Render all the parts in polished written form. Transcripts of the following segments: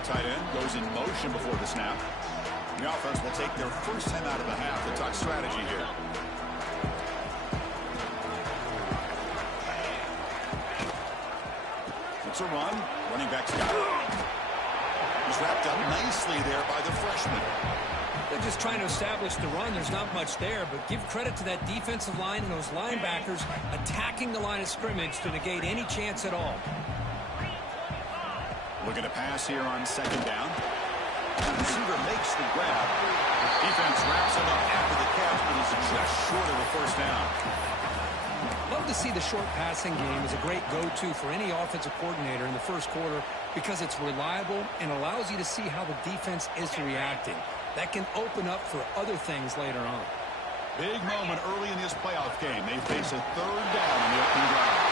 the tight end, goes in motion before the snap. The offense will take their first time out of the half to talk strategy here. It's a run. Running back's got it. He's wrapped up nicely there by the freshman. They're just trying to establish the run. There's not much there, but give credit to that defensive line and those linebackers attacking the line of scrimmage to negate any chance at all. Looking to pass here on second down. The receiver makes the grab. Defense wraps him up after the catch, but he's just short of a first down. Love to see the short passing game as a great go-to for any offensive coordinator in the first quarter because it's reliable and allows you to see how the defense is reacting. That can open up for other things later on. Big moment early in this playoff game. They face a third down on the opening drive.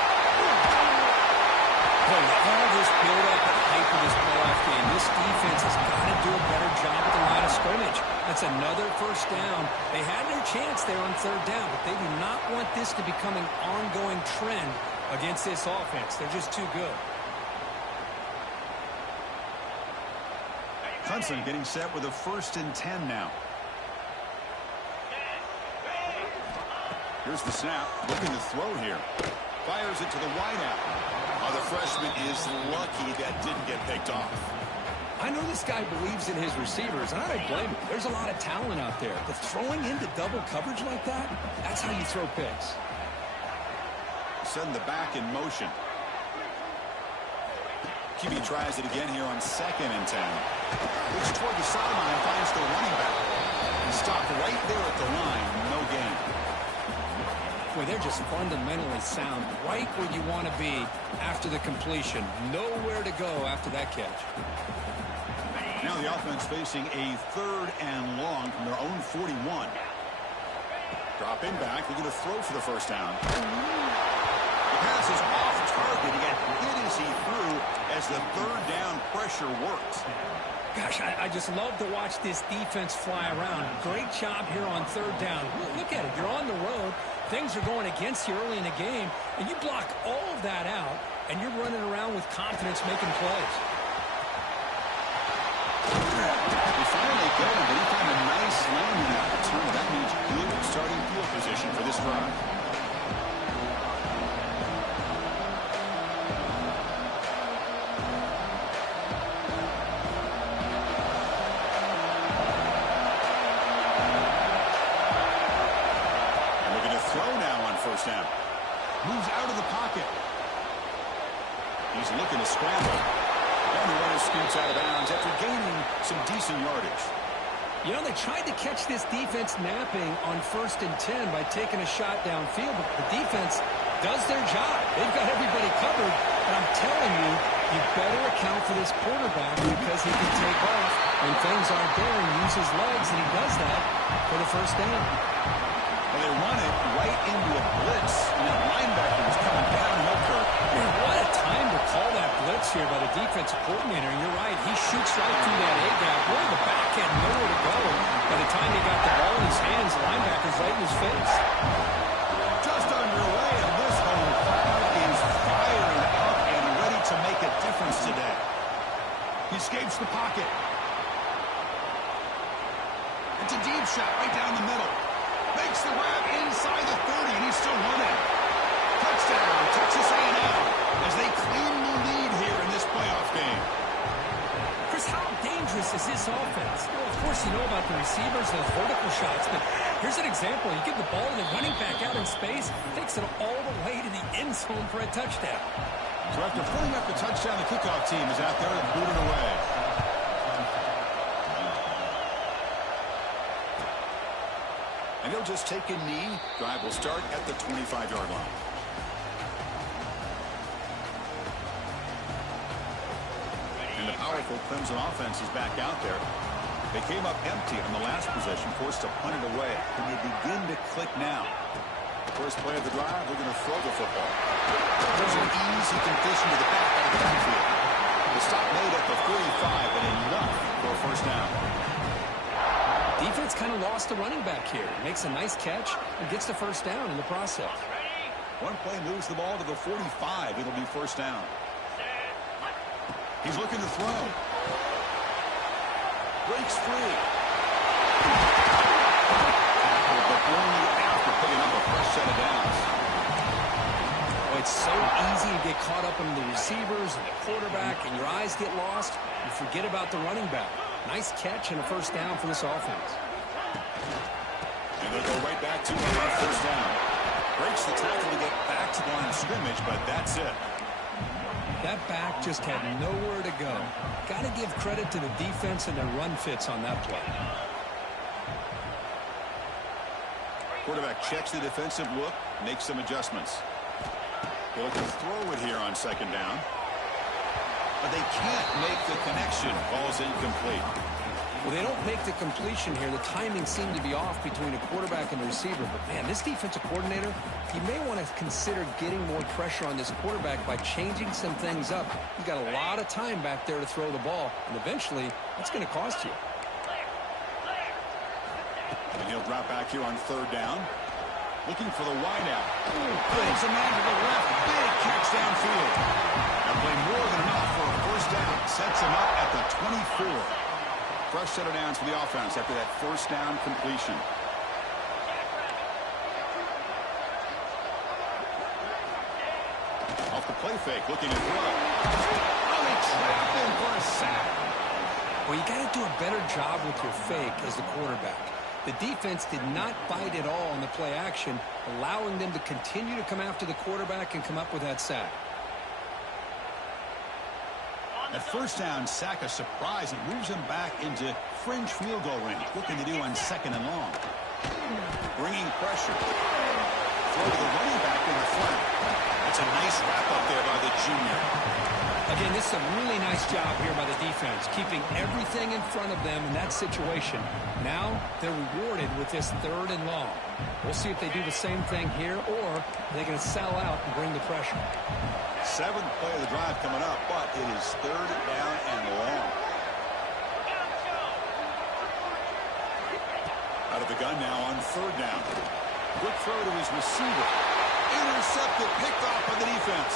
Boy, all this build-up and hype of this playoff game, this defense has got to do a better job at the line of scrimmage. That's another first down. They had their chance there on third down, but they do not want this to become an ongoing trend against this offense. They're just too good. Clemson getting set with a 1st and 10 now. Here's the snap. Looking to throw here. Fires it to the wideout. The freshman is lucky that didn't get picked off. I know this guy believes in his receivers, and I don't blame him. There's a lot of talent out there, but throwing into double coverage like that, that's how you throw picks. Send the back in motion. QB tries it again here on 2nd and 10. Looks toward the sideline and finds the running back. He stopped right there at the line. No gain. Boy, they're just fundamentally sound right where you want to be after the completion. Nowhere to go after that catch. Now the offense facing a 3rd and long from their own 41. Dropping back. They're going to throw for the first down. The pass is off target. He got hit as he threw as the 3rd down pressure works. Gosh, I just love to watch this defense fly around. Great job here on 3rd down. Look at it. You're on the road. Things are going against you early in the game, and you block all of that out, and you're running around with confidence making plays. They finally get him, but he found a nice landing opportunity. That means good starting field position for this drive. Down. Moves out of the pocket. He's looking to scramble. And the runner scoots out of bounds after gaining some decent yardage. You know, they tried to catch this defense napping on 1st and 10 by taking a shot downfield, but the defense does their job. They've got everybody covered, but I'm telling you, you better account for this quarterback because he can take off when things aren't there and use his legs, and he does that for the first down. Well, they run it right into a blitz, and that linebacker was coming downhill. Man, what a time to call that blitz here by the defensive coordinator. And you're right, he shoots right through that A-gap. Really, the back had nowhere to go. By the time he got the ball in his hands, the linebacker's right in his face. Just underway, and this home crowd is firing up and ready to make a difference today. He escapes the pocket. It's a deep shot right down the middle. Makes the grab inside the 30, and he's still running. Touchdown, Texas A&M, as they claim the lead here in this playoff game. Chris, how dangerous is this offense? Well, of course, you know about the receivers, those vertical shots, but here's an example. You give the ball to the running back out in space, takes it all the way to the end zone for a touchdown. So after putting up the touchdown, the kickoff team is out there to boot it away. And he'll just take a knee. Drive will start at the 25-yard line. And the powerful Clemson offense is back out there. They came up empty on the last possession, forced to punt it away. Can they begin to click now? First play of the drive, we're going to throw the football. There's an easy completion to the back out of the backfield. The stop made at the 45, and enough for a first down. Defense kind of lost the running back here. Makes a nice catch and gets the first down in the process. One play moves the ball to the 45. It'll be first down. He's looking to throw. breaks free. But only after picking up a fresh set of downs. Oh, it's so easy to get caught up in the receivers and the quarterback, and your eyes get lost. You forget about the running back. Nice catch and a first down for this offense. And they'll go right back to a first down. Breaks the tackle to get back to the line of scrimmage, but that's it. That back just had nowhere to go. Got to give credit to the defense and their run fits on that play. Quarterback checks the defensive look, makes some adjustments. They'll look to throw it here on second down. But they can't make the connection. Ball's incomplete. Well, they don't make the completion here. The timing seemed to be off between a quarterback and a receiver. But, man, this defensive coordinator, he may want to consider getting more pressure on this quarterback by changing some things up. He's got a lot of time back there to throw the ball, and eventually that's going to cost you. And he'll drop back here on third down. Looking for the wideout. Plays a man to the left. Big catch downfield. That play more than enough for a first down. Sets him up at the 24. Fresh set of downs for the offense after that first down completion. Off the play fake, looking to throw. Oh, they trap him for a sack. Well, you got to do a better job with your fake as the quarterback. The defense did not bite at all on the play action, allowing them to continue to come after the quarterback and come up with that sack. At first down, sack a surprise. It moves him back into fringe field goal range. Looking to do on second and long. Bringing pressure. Throw to the running back in the flat. That's a nice wrap up there by the junior. Again, this is a really nice job here by the defense, keeping everything in front of them in that situation. Now they're rewarded with this third and long. We'll see if they do the same thing here, or they're going to sell out and bring the pressure. Seventh play of the drive coming up, but it is third down and long. Out of the gun now on third down. Good throw to his receiver. Intercepted, picked off by the defense.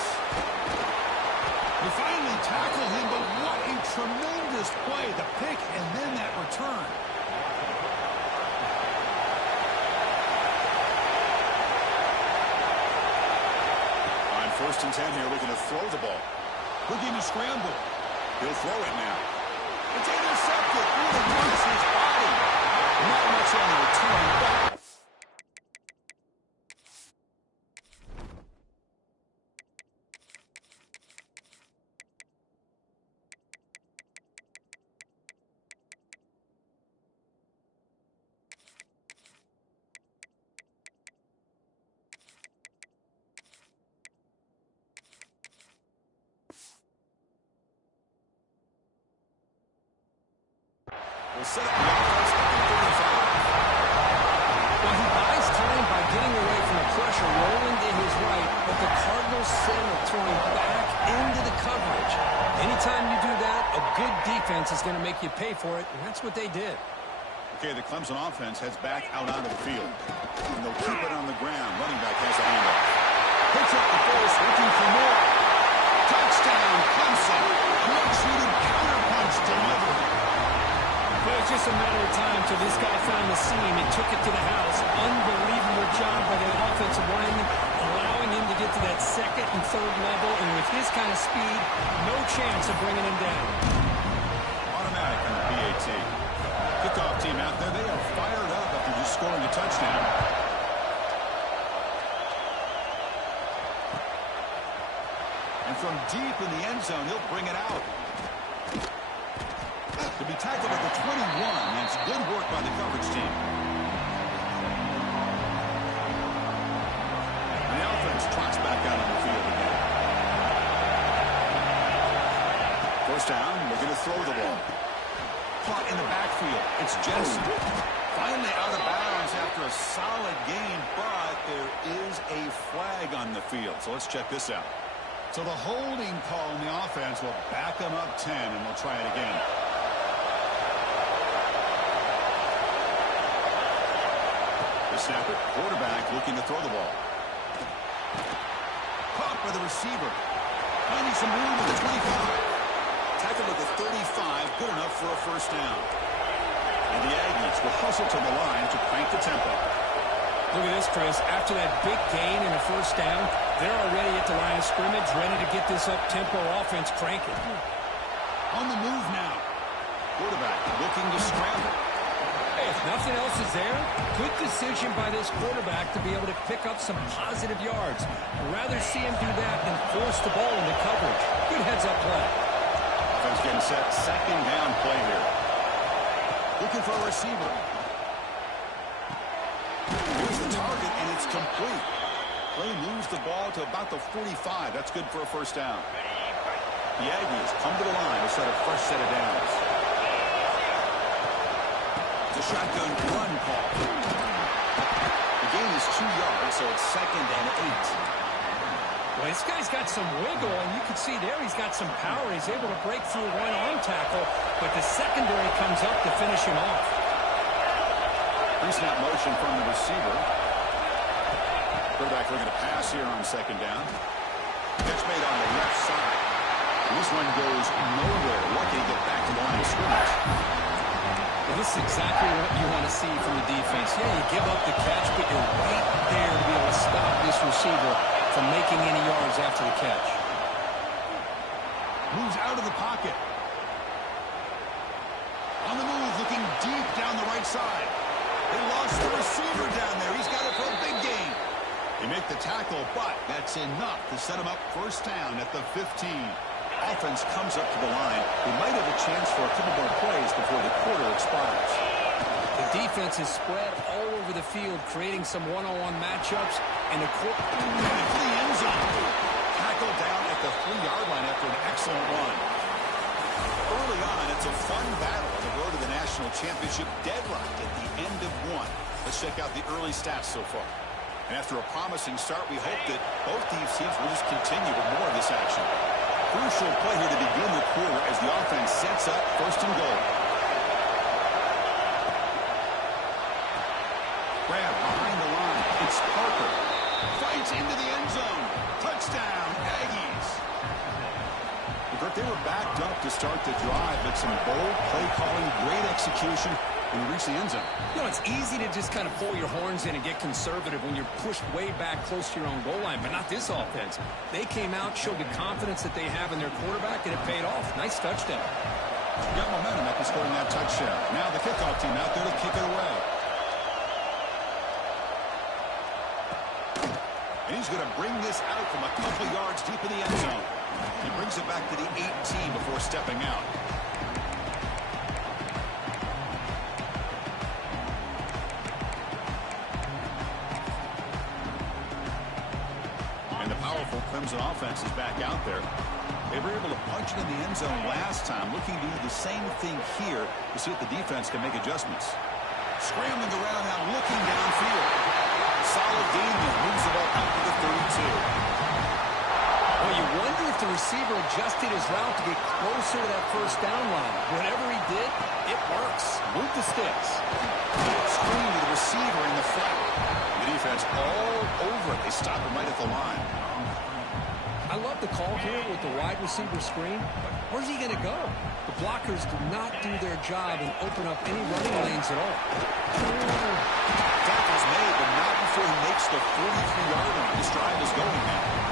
They finally tackle him, but what a tremendous play. The pick and then that return. On first and 10 here, looking to throw the ball. Looking to scramble. He'll throw it now. It's intercepted. Ooh, across his body. Not much on the return, but will set up the offense at the 35. Well, he buys time by getting away from the pressure, rolling to his right, but the Cardinals center throwing back into the coverage. Anytime you do that, a good defense is going to make you pay for it, and that's what they did. Okay, the Clemson offense heads back out onto the field. And they'll keep it on the ground. Running back has a handoff. Picks up the force, looking for more. Touchdown, Clemson. Quick-shooting counterpunch delivered. But it's just a matter of time till this guy found the seam and took it to the house. Unbelievable job by the offensive lineman, allowing him to get to that second and third level, and with his kind of speed, no chance of bringing him down. Automatic on the PAT. Kickoff team out there, they are fired up after just scoring a touchdown. And from deep in the end zone, he'll bring it out. To be tackled at the 21. That's good work by the coverage team. And the offense trots back out on the field again. First down, we're going to throw the ball. Caught in the backfield. It's Jensen. Finally out of bounds after a solid game, but there is a flag on the field. So let's check this out. So the holding call on the offense will back them up 10, and we'll try it again. The snapper, quarterback looking to throw the ball. Caught by the receiver. Finding some room at the 25. Tackled at the 35, good enough for a first down. And the Aggies will hustle to the line to crank the tempo. Look at this, Chris. After that big gain and a first down, they're already at the line of scrimmage, ready to get this up-tempo offense cranking. On the move now. Quarterback looking to scramble. Hey, if nothing else is there, good decision by this quarterback to be able to pick up some positive yards. I'd rather see him do that than force the ball into coverage. Good heads-up play. Offense getting set. Second down play here. Looking for a receiver. Here's the target, and it's complete. Play moves the ball to about the 45. That's good for a first down. The Aggies come to the line to set a fresh set of downs. It's a shotgun run call. The gain is 2 yards, so it's 2nd and 8. Well, this guy's got some wiggle, and you can see there he's got some power. He's able to break through one arm tackle, but the secondary comes up to finish him off. Pre-snap motion from the receiver. Quarterback looking to pass here on second down. Catch made on the left side. This one goes nowhere. Lucky to get back to the line of scrimmage. Well, this is exactly what you want to see from the defense. Yeah, you give up the catch, but you're right there to be able to stop this receiver from making any yards after the catch. Moves out of the pocket. On the move, looking deep down the right side. They lost the receiver down there. He's got it for a big gain. They make the tackle, but that's enough to set him up first down at the 15. Offense comes up to the line. They might have a chance for a couple more plays before the quarter expires. The defense is spread all over the field, creating some one-on-one matchups. And the quarter into the end zone. Tackled down at the 3-yard line after an excellent run. Early on, it's a fun battle on the road to the national championship, deadlocked at the end of one. Let's check out the early stats so far. And after a promising start, we hope that both these teams will just continue with more of this action. Crucial play here to begin the quarter as the offense sets up first and goal. Grab behind the line. It's Parker. Fights into the end zone. Touchdown, Aggies. But they were backed up to start the drive, but some bold play calling, great execution when we reach the end zone. You know, it's easy to just kind of pull your horns in and get conservative when you're pushed way back close to your own goal line, but not this offense. They came out, showed the confidence that they have in their quarterback, and it paid off. Nice touchdown. Got momentum after scoring that touchdown. Now the kickoff team out there to kick it away. And he's going to bring this out from a couple yards deep in the end zone. He brings it back to the 18 before stepping out. And the powerful Clemson offense is back out there. They were able to punch it in the end zone last time, looking to do the same thing here to see if the defense can make adjustments. Scrambling around now, looking downfield. Solid gain there, moves the ball out to the 32. Well, you wonder if the receiver adjusted his route to get closer to that first down line. Whatever he did, it works. Move the sticks. Screen to the receiver in the flat. The defense all over it. They stop him right at the line. I love the call here with the wide receiver screen. Where's he going to go? The blockers do not do their job and open up any running lanes at all. Tackle's made, but not before he makes the 43-yard line. This drive is going now.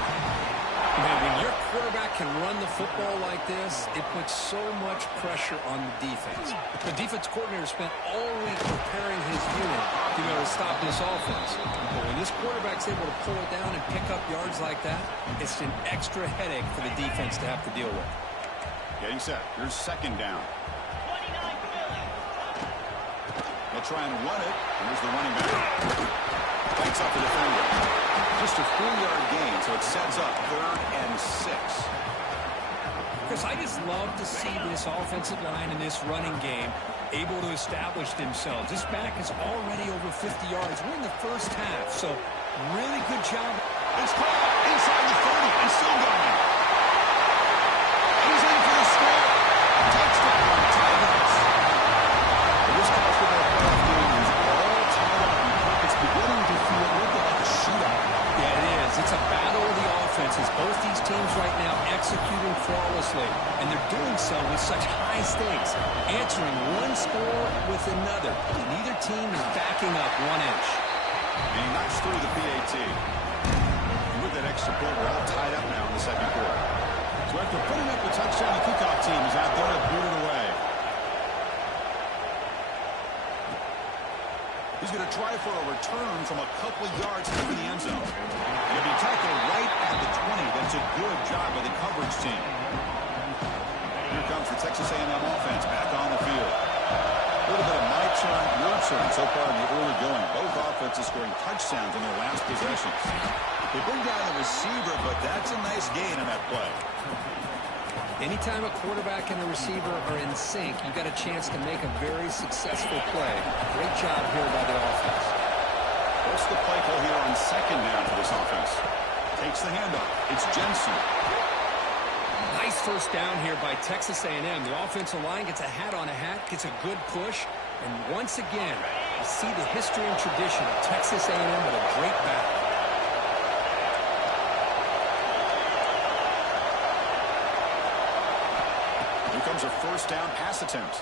Man, when your quarterback can run the football like this, it puts so much pressure on the defense. The defense coordinator spent all week preparing his unit to be able to stop this offense. But when this quarterback's able to pull it down and pick up yards like that, it's an extra headache for the defense to have to deal with. Getting set. Here's second down. They'll try and run it, and there's the running back. Fights up the defender. Just a 4-yard gain, so it sets up 3rd and 6. Chris, I just love to see this offensive line in this running game able to establish themselves. This back is already over 50 yards. We're in the first half, so really good job. It's caught inside the 30 and still going. He's in for the score. Touchdown, Tigers. This college football playoff game is all tied up. It's beginning to feel a little bit like a shootout. Yeah, it is. It's a battle of the offenses. Both these teams right now executing flawlessly, and they're doing so with such high stakes, answering one score with another. Neither team is backing up 1 inch. And he knocks through the PAT. And with that extra point, we're all tied up now in the second quarter. So after putting up the touchdown, the kickoff team is out there to boot it away. He's going to try for a return from a couple of yards into the end zone. And if he tackled right at the 20, that's a good job by the coverage team. Here comes the Texas A&M offense back on the field. A little bit of my turn, your turn so far in the early going. Both offenses scoring touchdowns in their last possessions. They bring down the receiver, but that's a nice gain on that play. Anytime a quarterback and a receiver are in sync, you got a chance to make a very successful play. Great job here by the offense. What's the play call here on second down for this offense? Takes the handoff. It's Jensen. Nice first down here by Texas A&M. The offensive line gets a hat on a hat, gets a good push, and once again, you see the history and tradition of Texas A&M with a great back. Here comes a first down pass attempt.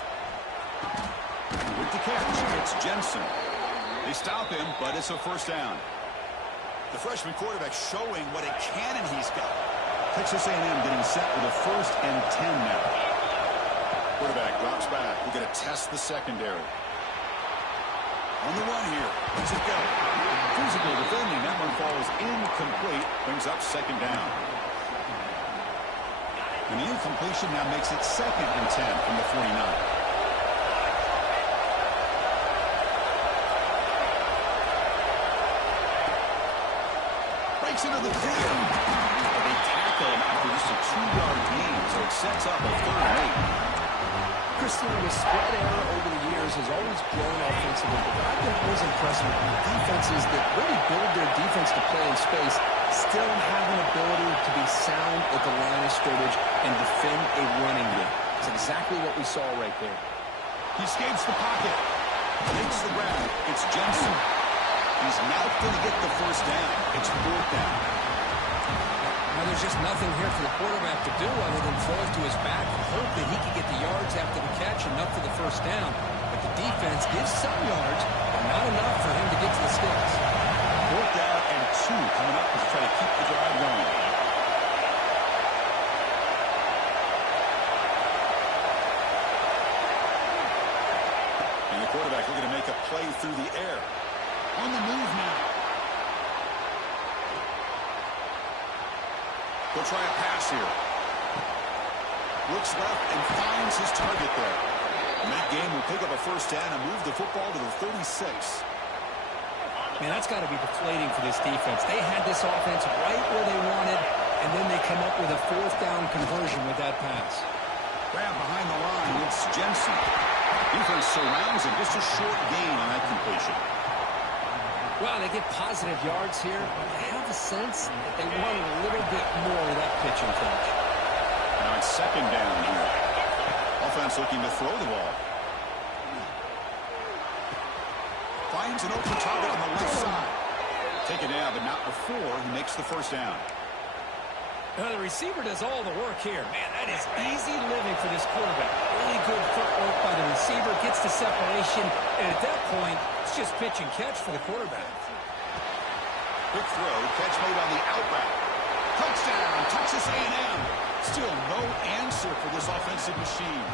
With the catch, it's Jensen. They stop him, but it's a first down. The freshman quarterback showing what a cannon he's got. Texas A&M getting set with a 1st and 10 now. Quarterback drops back. We're going to test the secondary. On the run here. Let's it go. Physical defending. That one falls incomplete. Brings up second down. And the incompletion now makes it 2nd and 10 from the 49. Breaks into the field. But they tackle him after just a 2-yard gain, so it sets up a 3rd and 8. Christian, the spread error over the years has always grown offensively, but what I've been always impressed with defenses that really build their defense to play in space still have an ability to be sound at the line of scrimmage and defend a running game. It's exactly what we saw right there. He escapes the pocket. Takes the grab. It's Jensen. He's not going to get the first down. It's 4th down. Now, there's just nothing here for the quarterback to do other than throw it to his back and hope that he can get the yards after the catch, enough for the first down. But the defense gives some yards, but not enough for him to get to the sticks. 4th down and 2 coming up to try to keep the drive going. And the quarterback looking to make a play through the air. On the move now. He'll try a pass here. Looks left and finds his target there. And that game will pick up a first down and move the football to the 36. Man, that's got to be deflating for this defense. They had this offense right where they wanted, and then they come up with a 4th down conversion with that pass. Grab behind the line. It's Jensen. Defense surrounds him. Just a short gain on that completion. Well, they get positive yards here, but I have a sense that they wanted a little bit more of that pitching coach. Now it's 2nd down here. Offense looking to throw the ball. Finds an open target on the left side. Taken down, but not before he makes the first down. Now, the receiver does all the work here. Man, that is easy living for this quarterback. Really good footwork by the receiver, gets the separation, and at that point, it's just pitch and catch for the quarterback. Quick throw, catch made on the out route. Touchdown, Texas A&M. Still no answer for this offensive machine.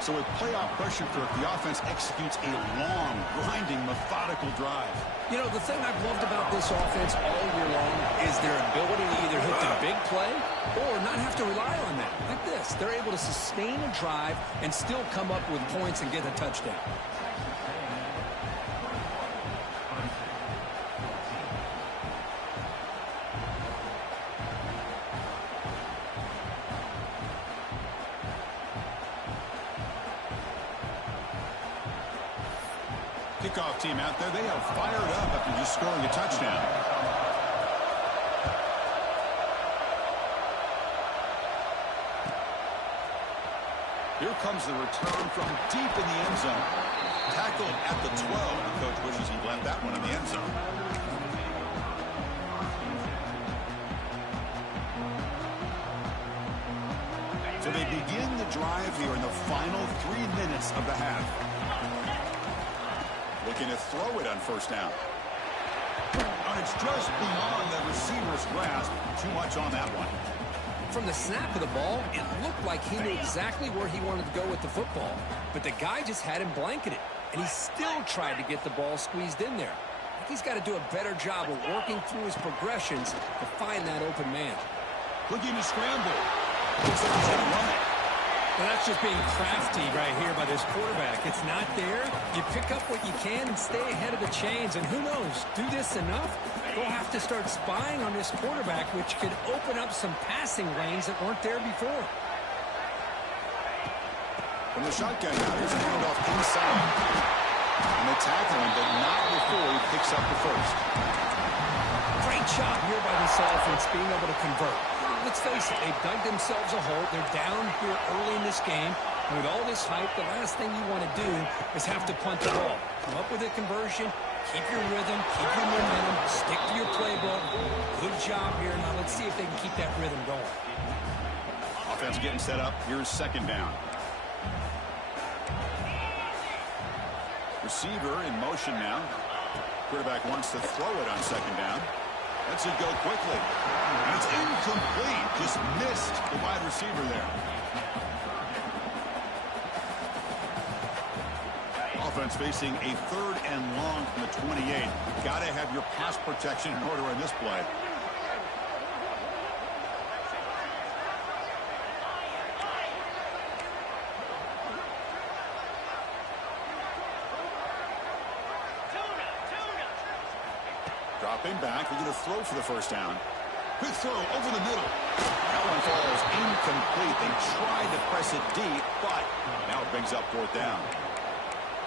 So with playoff pressure, Kirk, the offense executes a long, grinding, methodical drive. You know, the thing I've loved about this offense all year long is their ability to either hit the big play or not have to rely on that. Like this, they're able to sustain a drive and still come up with points and get a touchdown. Kickoff team out there, they are fired up after just scoring a touchdown. Here comes the return from deep in the end zone. Tackled at the 12. The coach wishes he'd left that one in the end zone. So they begin the drive here in the final 3 minutes of the half. Looking to throw it on first down. And it's just beyond the receiver's grasp. Too much on that one. From the snap of the ball, it looked like he knew exactly where he wanted to go with the football. But the guy just had him blanketed, and he still tried to get the ball squeezed in there. I think he's got to do a better job of working through his progressions to find that open man. Looking to scramble. Looks like he's going to run it. Well, that's just being crafty right here by this quarterback. It's not there. You pick up what you can and stay ahead of the chains. And who knows, do this enough, they'll have to start spying on this quarterback, which could open up some passing lanes that weren't there before. From the shotgun now, here's a handoff inside. And they tackle him, but not before he picks up the first. Great job here by this offense being able to convert. Let's face it, they've dug themselves a hole. They're down here early in this game. And with all this hype, the last thing you want to do is have to punt the ball. Come up with a conversion, keep your rhythm, keep your momentum, stick to your playbook. Good job here. Now let's see if they can keep that rhythm going. Offense getting set up. Here's second down. Receiver in motion now. Quarterback wants to throw it on second down. Lets it go quickly. And it's incomplete. Just missed the wide receiver there. Offense facing a 3rd and long from the 28. Got to have your pass protection in order in this play. Dropping back, they're going to throw for the first down. Quick throw over the middle. That one falls incomplete. They tried to press it deep, but now it brings up 4th down.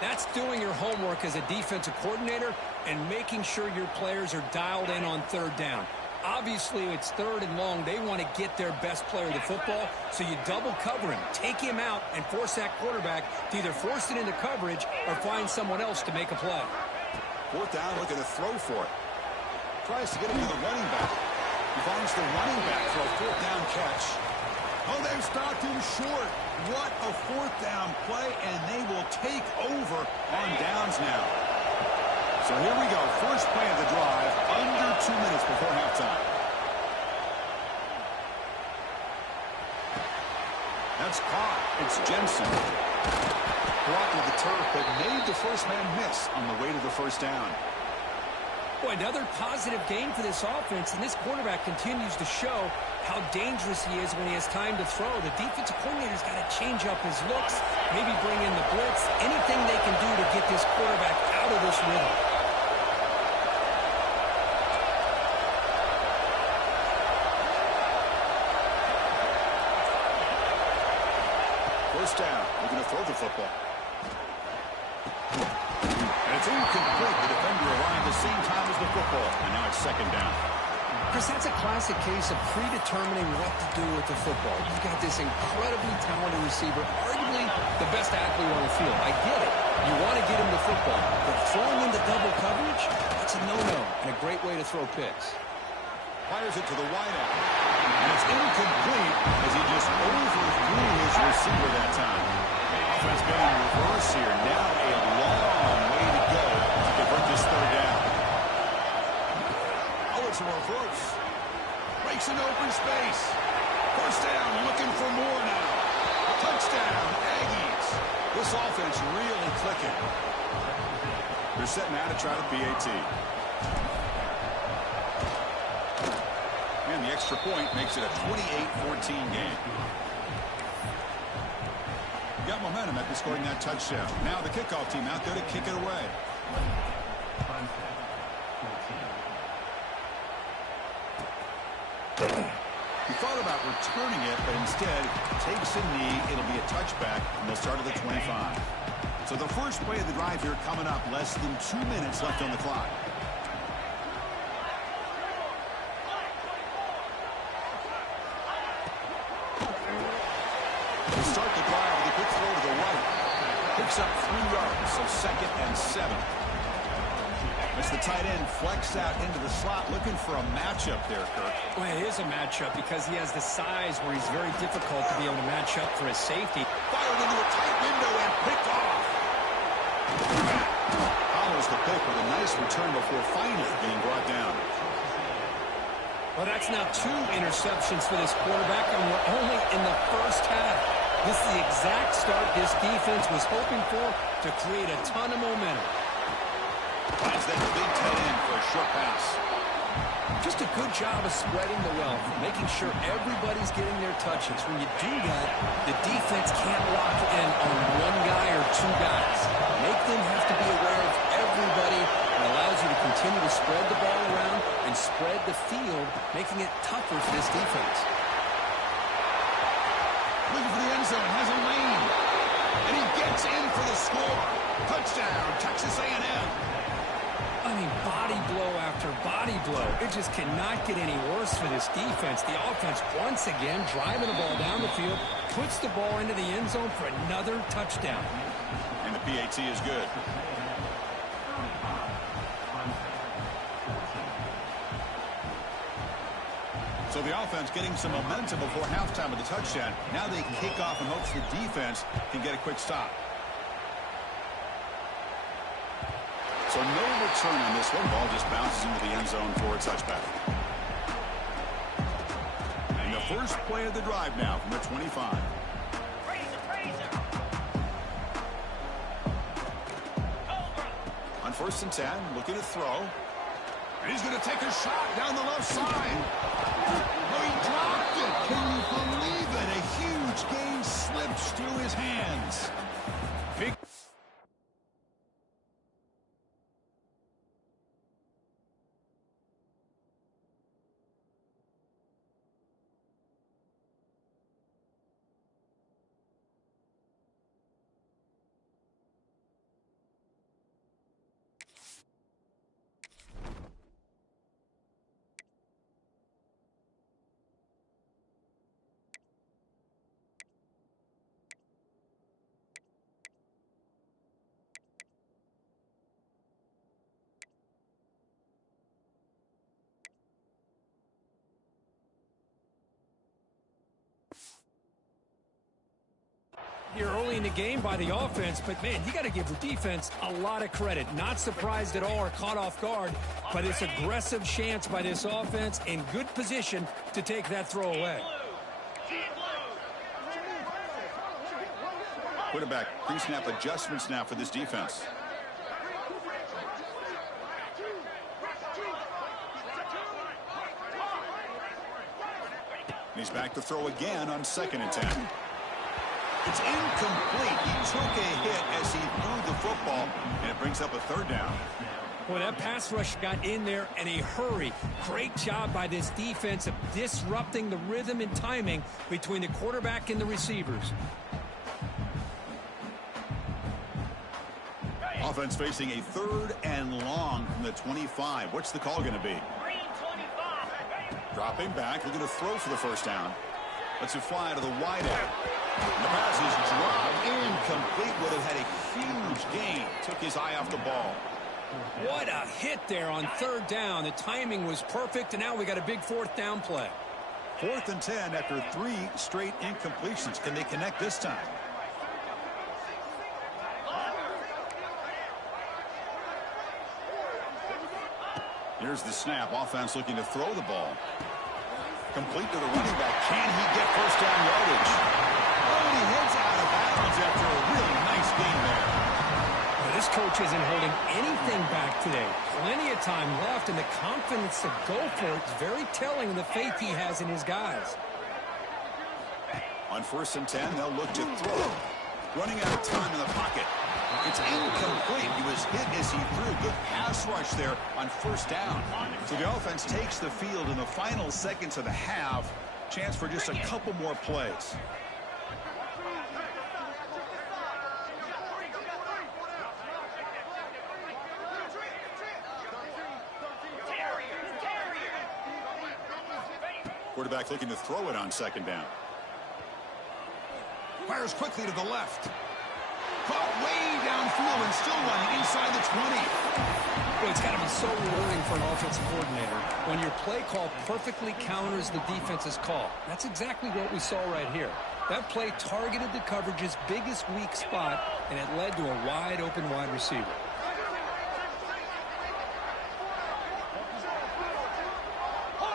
That's doing your homework as a defensive coordinator and making sure your players are dialed in on 3rd down. Obviously, it's 3rd and long. They want to get their best player of the football, so you double cover him, take him out, and force that quarterback to either force it into coverage or find someone else to make a play. 4th down, looking to throw for it. Tries to get it to the running back. He finds the running back for a 4th down catch. Oh, they've stopped him short. What a 4th down play, and they will take over on downs now. So here we go. First play of the drive, under 2 minutes before halftime. That's caught. It's Jensen. Blocked with the turf, but made the first man miss on the way to the first down. Boy, another positive game for this offense, and this quarterback continues to show how dangerous he is when he has time to throw. The defensive coordinator's got to change up his looks, maybe bring in the blitz, anything they can do to get this quarterback out of this rhythm. First down, we're going to throw the football. It's incomplete. The defender arrived the same time as the football. And now it's second down. Chris, that's a classic case of predetermining what to do with the football. You've got this incredibly talented receiver, arguably the best athlete on the field. I get it. You want to get him the football. But throwing into double coverage, that's a no-no and a great way to throw picks. Fires it to the wideout. And it's incomplete as he just overthrew his receiver that time. Offense going reverse here. Now a long way to go to convert this 3rd down. Oh, it's a reverse. Breaks an open space. First down, looking for more now. Touchdown, Aggies. This offense really clicking. They're setting out to try the PAT. And the extra point makes it a 28-14 game. Got momentum after scoring that touchdown. Now the kickoff team out there to kick it away. He thought about returning it, but instead takes a knee. It'll be a touchback, and they'll start at the 25. So the first play of the drive here coming up. Less than 2 minutes left on the clock. Start the drive with a quick throw to the right. Picks up 3 yards, so 2nd and 7. As the tight end flexed out into the slot, looking for a matchup there, Kirk. Well, it is a matchup because he has the size where he's very difficult to be able to match up for his safety. Fired into a tight window and picked off. Follows the pick with a nice return before finally being brought down. Well, that's now 2 interceptions for this quarterback, and we're only in the first half. This is the exact start this defense was hoping for to create a ton of momentum. Finds that big tight end for a short pass. Just a good job of spreading the wealth, making sure everybody's getting their touches. When you do that, the defense can't lock in on one guy or 2 guys. Make them have to be aware of everybody. It allows you to continue to spread the ball around and spread the field, making it tougher for this defense. Looking for the end zone, has a lane. And he gets in for the score. Touchdown, Texas A&M. I mean, body blow after body blow. It just cannot get any worse for this defense. The offense, once again, driving the ball down the field, puts the ball into the end zone for another touchdown. And the PAT is good. So the offense getting some momentum before halftime with the touchdown. Now they kick off in hopes the defense can get a quick stop. So no return on this one. Ball just bounces into the end zone for a touchback. And the first play of the drive now from the 25. On 1st and 10, looking to throw. And he's going to take a shot down the left side. Oh, he dropped it. Can you believe it? A huge gain slips through his hands. Big. Here early in the game by the offense, but man, you got to give the defense a lot of credit. Not surprised at all or caught off guard, but it's aggressive chance by this offense in good position to take that throw away. Quarterback pre-snap adjustments now for this defense. He's back to throw again on 2nd and 10. It's incomplete. He took a hit as he threw the football, and it brings up a 3rd down. Boy, that pass rush got in there in a hurry. Great job by this defense of disrupting the rhythm and timing between the quarterback and the receivers. Offense facing a 3rd and long from the 25. What's the call going to be? Dropping back, looking to throw for the 1st down. Lets it fly to the wide end. The pass is dropped, incomplete. Would have had a huge gain. Took his eye off the ball. What a hit there on 3rd down. The timing was perfect, and now we got a big 4th down play. 4th and 10 after 3 straight incompletions. Can they connect this time? Here's the snap. Offense looking to throw the ball. Complete to the running back. Can he get 1st down yardage? Oh, he heads out of bounds after a really nice game there. Well, this coach isn't holding anything back today. Plenty of time left, and the confidence to go for it is very telling of the faith he has in his guys. On 1st and 10, they'll look to throw. Running out of time in the pocket. It's incomplete. He was hit as he threw. Good pass rush there on 1st down. So the offense takes the field in the final seconds of the half. Chance for just a couple more plays. Quarterback looking to throw it on 2nd down. Fires quickly to the left. Caught way downfield and still running inside the 20. Well, it's got to be so rewarding for an offensive coordinator when your play call perfectly counters the defense's call. That's exactly what we saw right here. That play targeted the coverage's biggest weak spot, and it led to a wide-open wide receiver.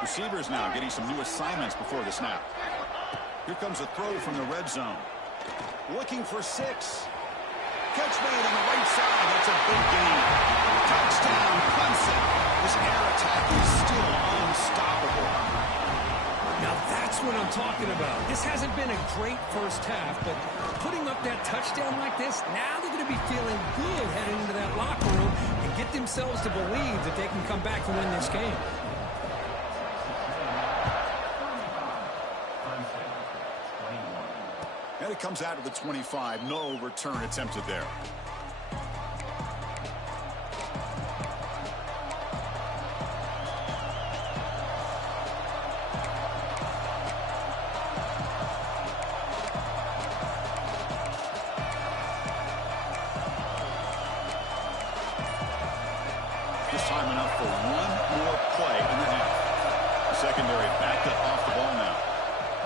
Receivers now getting some new assignments before the snap. Here comes a throw from the red zone. Looking for 6. Catch made on the right side. That's a big gain. Touchdown, Clemson. This air attack is still unstoppable. Now that's what I'm talking about. This hasn't been a great first half, but putting up that touchdown like this, now they're going to be feeling good heading into that locker room and get themselves to believe that they can come back and win this game. And it comes out of the 25. No return attempted there. Just time enough for one more play in the half. The secondary backed up off the ball now.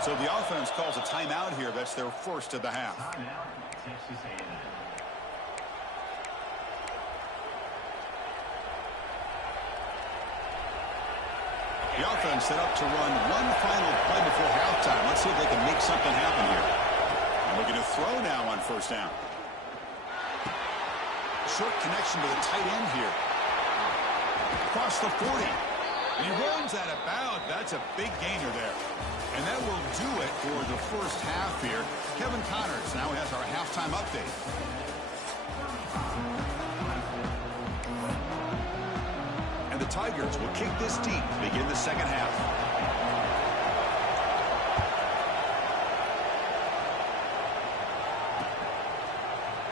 So the offense calls a timeout here. That's their first of the half. The offense set up to run one final play before halftime. Let's see if they can make something happen here. And looking to throw now on first down. Short connection to the tight end here. Across the 40. And he runs out of bounds. That's a big gainer there. And that will do it for the first half here. Kevin Connors now has our halftime update. And the Tigers will kick this deep to begin the second half.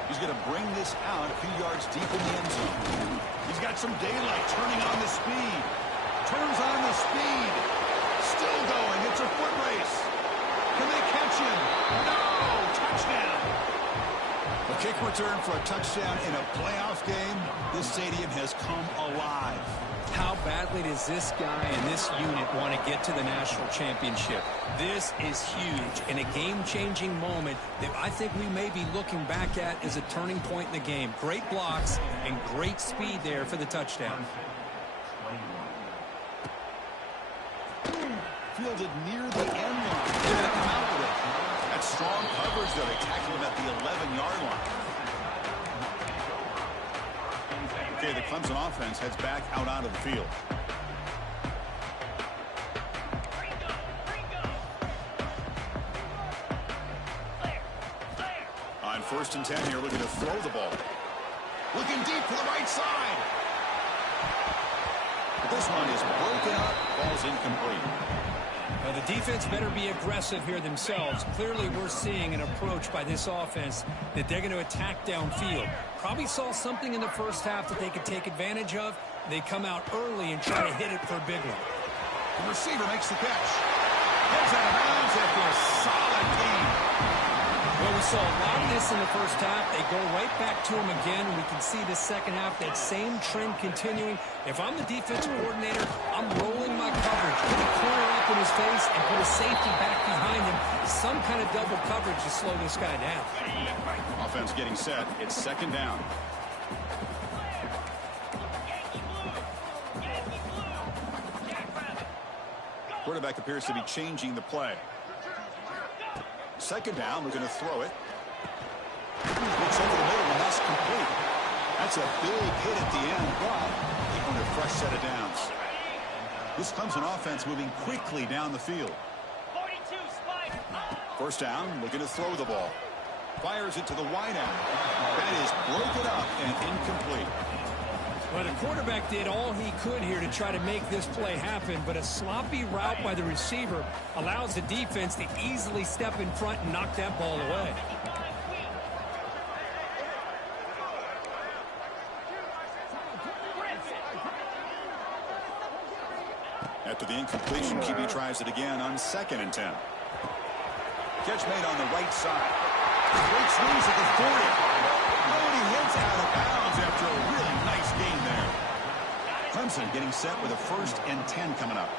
He's going to bring this out a few yards deep in the end zone. He's got some daylight, turning on the speed. Turns on the speed. Still going. It's a foot race. Can they catch him? No! Touchdown! A kick return for a touchdown in a playoff game. This stadium has come alive. How badly does this guy and this unit want to get to the national championship? This is huge and a game-changing moment that I think we may be looking back at as a turning point in the game. Great blocks and great speed there for the touchdown. Fielded near the end line. They're going to come out with it. That's strong coverage there. They tackled him at the 11-yard line. Okay, the Clemson offense heads back out onto the field. On 1st and 10 here, looking to throw the ball. Looking deep to the right side. But this one is broken up. Ball's incomplete. Well, the defense better be aggressive here themselves. Clearly, we're seeing an approach by this offense that they're going to attack downfield. Probably saw something in the first half that they could take advantage of. They come out early and try to hit it for a big one. The receiver makes the catch. Gets out of bounds after a solid gain. Well, we saw a lot of this in the first half. They go right back to him again. We can see the second half, that same trend continuing. If I'm the defensive coordinator, I'm rolling my coverage. Put a corner up in his face and put a safety back behind him. Some kind of double coverage to slow this guy down. Offense getting set. It's 2nd down. Quarterback appears to be changing the play. 2nd down, we're going to throw it. Looks over the middle, and that's complete. That's a big hit at the end, but they earn a fresh set of downs. This Clemson offense moving quickly down the field. 1st down, looking to throw the ball. Fires it to the wide end. That is broken up and incomplete. Well, the quarterback did all he could here to try to make this play happen, but a sloppy route by the receiver allows the defense to easily step in front and knock that ball away. After the incompletion, QB tries it again on 2nd and 10. Catch made on the right side. Breaks loose at the 40. Nobody hits out of bounds after a really nice game there. Clemson getting set with a 1st and 10 coming up.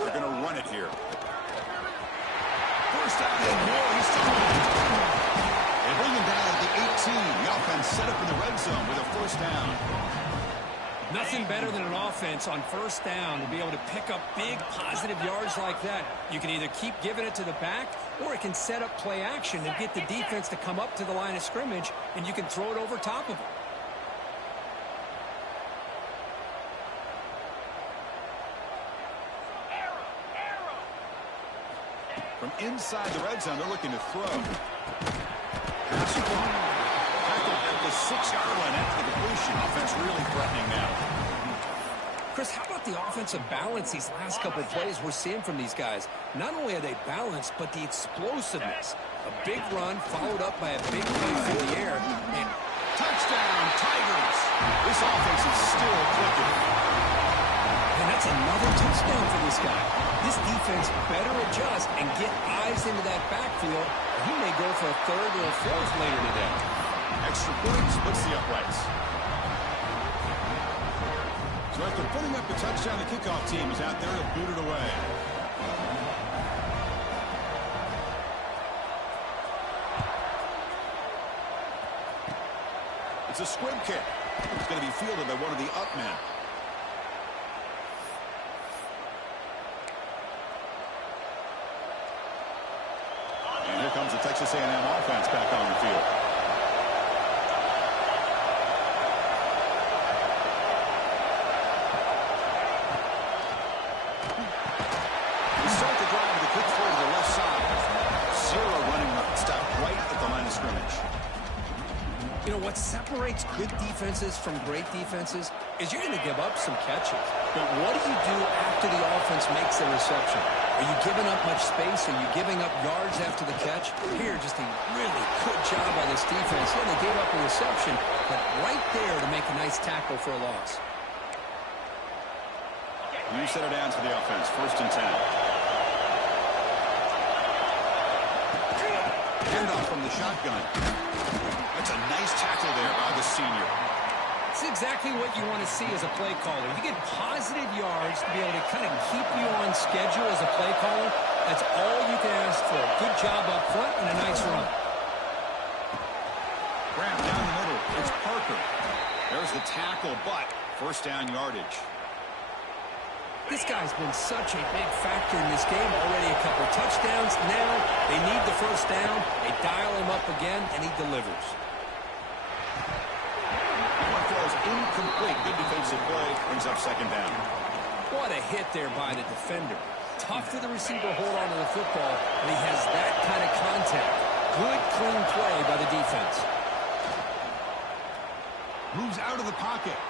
We're going to run it here. First down and more. He's still they bring him down at the 18. The offense set up in the red zone with a 1st down. Nothing better than an offense on 1st down to be able to pick up big positive yards like that. You can either keep giving it to the back, or it can set up play action and get the defense to come up to the line of scrimmage, and you can throw it over top of them. From inside the red zone, they're looking to throw. Pass along. Tackled at the 6-yard line after the completion. Offense really threatening now. Chris, how about the offensive balance these last couple of plays we're seeing from these guys? Not only are they balanced, but the explosiveness. A big run followed up by a big play through the air. And touchdown, Tigers! This offense is still clicking. And that's another touchdown for this guy. This defense better adjust and get eyes into that backfield. He may go for a 3rd or a 4th later today. Extra point splits the uprights. So after putting up the touchdown, the kickoff team is out there to boot it away. It's a squib kick. It's going to be fielded by one of the up men. And here comes the Texas A&M offense back on the field. We start the drive with a quick throw to the left side. 0 running stop right at the line of scrimmage. You know, what separates good defenses from great defenses is you're going to give up some catches. But what do you do after the offense makes the reception? Are you giving up much space? Are you giving up yards after the catch? Here, just a really good job by this defense. Yeah, they gave up a reception, but right there to make a nice tackle for a loss. New set of downs for the offense. 1st and 10. Handoff from the shotgun. That's a nice tackle there by the senior. It's exactly what you want to see as a play caller. You get positive yards to be able to kind of keep you on schedule as a play caller. That's all you can ask for. Good job up front and a nice run. Graham down the middle. It's Parker. There's the tackle, but 1st down yardage. This guy's been such a big factor in this game. Already a couple touchdowns. Now they need the 1st down. They dial him up again, and he delivers. One throws incomplete. Good defensive play. Brings up 2nd down. What a hit there by the defender. Tough for the receiver to hold on to the football, and he has that kind of contact. Good, clean play by the defense. Moves out of the pocket.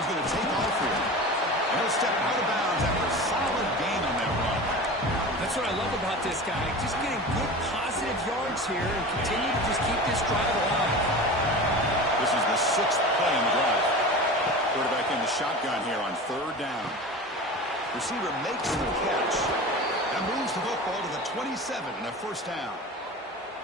He's going to take off here. And he'll step out of bounds after a solid gain on that run. That's what I love about this guy. Just getting good positive yards here and continue to just keep this drive alive. This is the 6th play in the drive. Quarterback in the shotgun here on 3rd down. Receiver makes the catch. That moves the football to the 27 and a 1st down.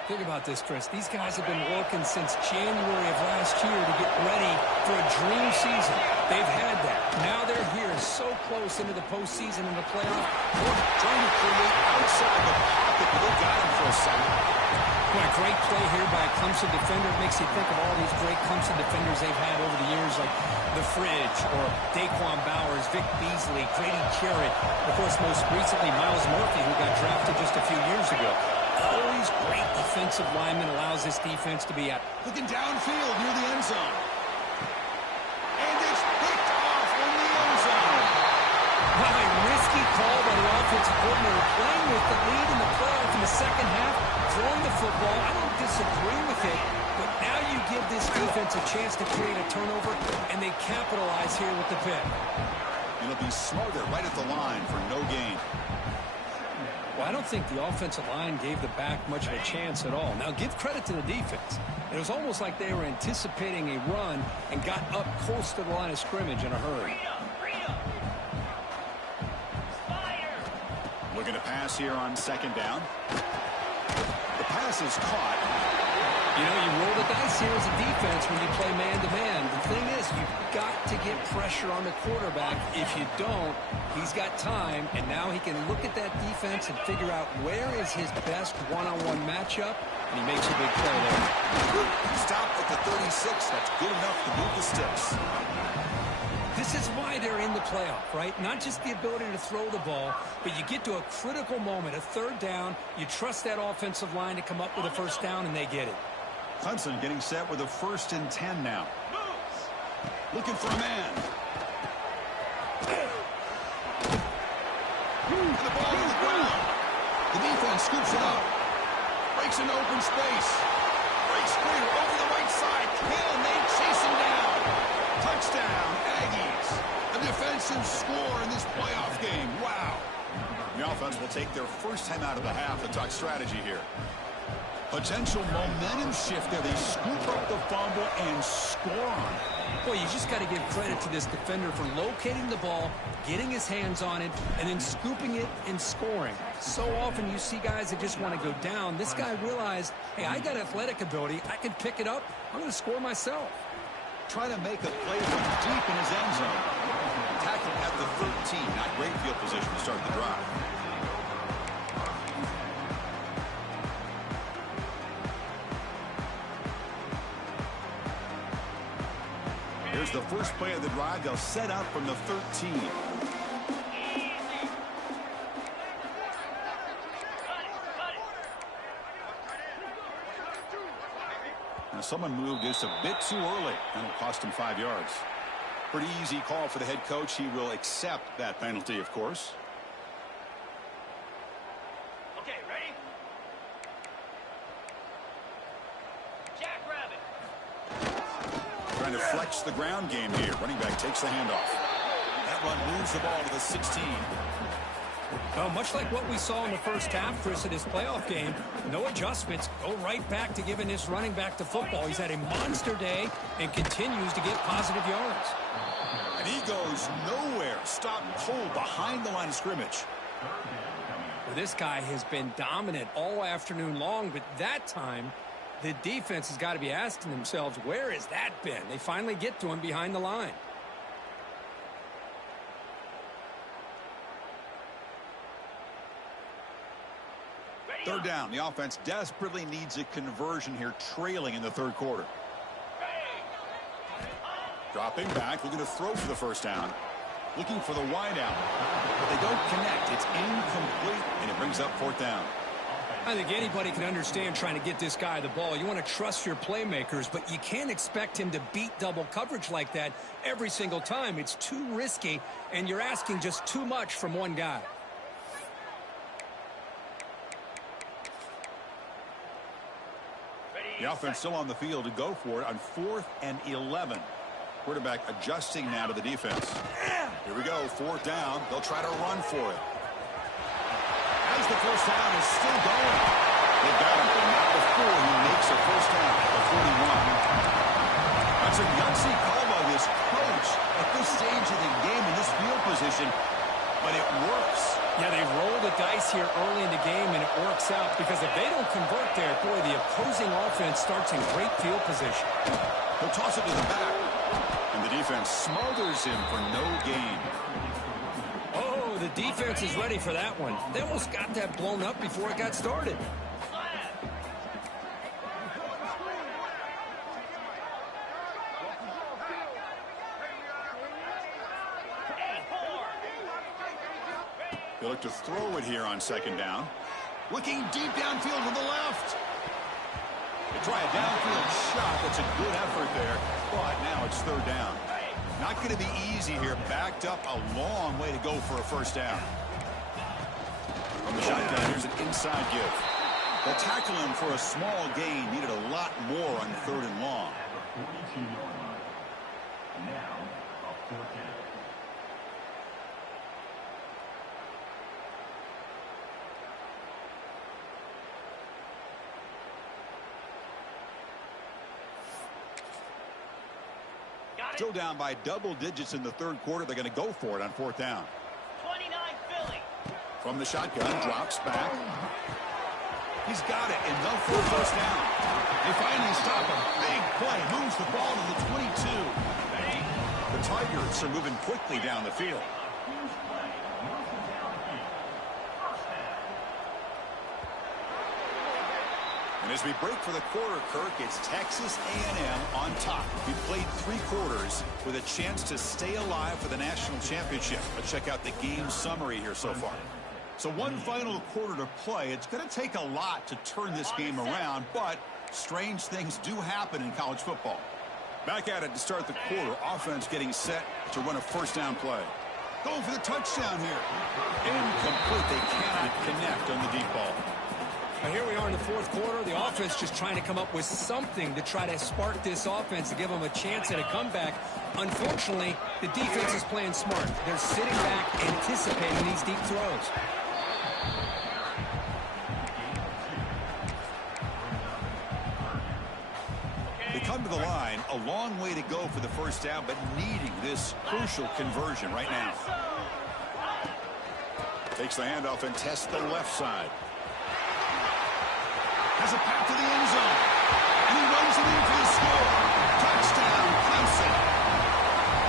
Think about this, Chris. These guys have been working since January of last year to get ready for a dream season. They've had that. Now they're here so close into the postseason and the playoff. Trying to create outside the pocket, but they got him for a second. What a great play here by a Clemson defender. It makes you think of all these great Clemson defenders they've had over the years, like the Fridge or Daquan Bowers, Vic Beasley, Grady Jarrett. Of course, most recently, Miles Murphy, who got drafted just a few years ago. Always great defensive lineman, allows this defense to be out. Looking downfield near the end zone. And it's picked off in the end zone. Wow, a risky call by the offensive coordinator, playing with the lead in the playoff in the 2nd half, throwing the football. I don't disagree with it, but now you give this defense a chance to create a turnover, and they capitalize here with the pick. It'll be smarter right at the line for no gain. Well, I don't think the offensive line gave the back much of a chance at all. Now, give credit to the defense. It was almost like they were anticipating a run and got up close to the line of scrimmage in a hurry. Looking to pass here on 2nd down. pass is caught. You know, you roll the dice here as a defense when you play man-to-man. The thing is, you've got to get pressure on the quarterback. If you don't, he's got time, and now he can look at that defense and figure out where is his best one-on-one matchup, and he makes a big play there. Stop at the 36. That's good enough to move the sticks. This is why they're in the playoff, right? Not just the ability to throw the ball, but you get to a critical moment, a third down, you trust that offensive line to come up with a first down, and they get it. Clemson getting set with a 1st and 10 now. Looking for a man. And the ball to the ground. The defense scoops it up. Breaks into open space. Breaks free over the right side. Can they chase him down? Touchdown, Aggies. A defensive score in this playoff game. Wow. The offense will take their first time out of the half to talk strategy here. Potential momentum shift there. They scoop up the fumble and score on it. Boy, you just got to give credit to this defender for locating the ball, getting his hands on it, and then scooping it and scoring. So often you see guys that just want to go down. This guy realized, hey, I got athletic ability. I can pick it up. I'm going to score myself. Trying to make a play from deep in his end zone. Tackle at the 13. Not great field position to start the drive. Here's the first play of the drive. They'll set out from the 13. Now someone moved this a bit too early, and it'll cost him 5 yards. Pretty easy call for the head coach. He will accept that penalty, of course. Okay, ready? Jackrabbit. Trying to flex the ground game here. Running back takes the handoff. That run moves the ball to the 16. Well, much like what we saw in the first half, Chris, in his playoff game, no adjustments. Go right back to giving this running back to football. He's had a monster day and continues to get positive yards. And he goes nowhere. Stop cold behind the line of scrimmage. Well, this guy has been dominant all afternoon long, but that time, the defense has got to be asking themselves, where has that been? They finally get to him behind the line. Third down. The offense desperately needs a conversion here, trailing in the third quarter. Dropping back, looking to throw for the first down. Looking for the wide out. But they don't connect. It's incomplete, and it brings up fourth down. I think anybody can understand trying to get this guy the ball. You want to trust your playmakers, but you can't expect him to beat double coverage like that every single time. It's too risky, and you're asking just too much from one guy. The offense still on the field to go for it on 4th and 11. Quarterback adjusting now to the defense. Here we go, fourth down. They'll try to run for it. As the first down is still going. They got him, but not before he makes a first down at the 41. That's a gutsy call by this coach at this stage of the game in this field position, but it works. Yeah, they roll the dice here early in the game, and it works out because if they don't convert there, boy, the opposing offense starts in great field position. He'll toss it to the back, and the defense smothers him for no gain. Oh, the defense is ready for that one. They almost got that blown up before it got started. They look to throw it here on second down. Looking deep downfield to the left. They try a downfield shot. That's a good effort there, but now it's third down. Not going to be easy here. Backed up a long way to go for a first down. From the shotgun, here's an inside give. They'll tackle him for a small gain. Needed a lot more on third and long. Still down by double digits in the third quarter. They're going to go for it on fourth down. 29 Philly. From the shotgun, drops back. He's got it, enough for a first down. They finally stop him. Big play, moves the ball to the 22. The Tigers are moving quickly down the field. And as we break for the quarter, Kirk, it's Texas A&M on top. We played 3 quarters with a chance to stay alive for the national championship. Let's check out the game summary here so far. So one final quarter to play. It's going to take a lot to turn this game around, but strange things do happen in college football. Back at it to start the quarter. Offense getting set to run a first down play. Going for the touchdown here. Incomplete. They cannot connect on the deep ball. And here we are in the fourth quarter. The offense just trying to come up with something to try to spark this offense to give them a chance at a comeback. Unfortunately, the defense is playing smart. They're sitting back, anticipating these deep throws. They come to the line, a long way to go for the first down, but needing this crucial conversion right now. Takes the handoff and tests the left side. Has a path to the end zone. And he runs it in for the score. Touchdown, Clemson.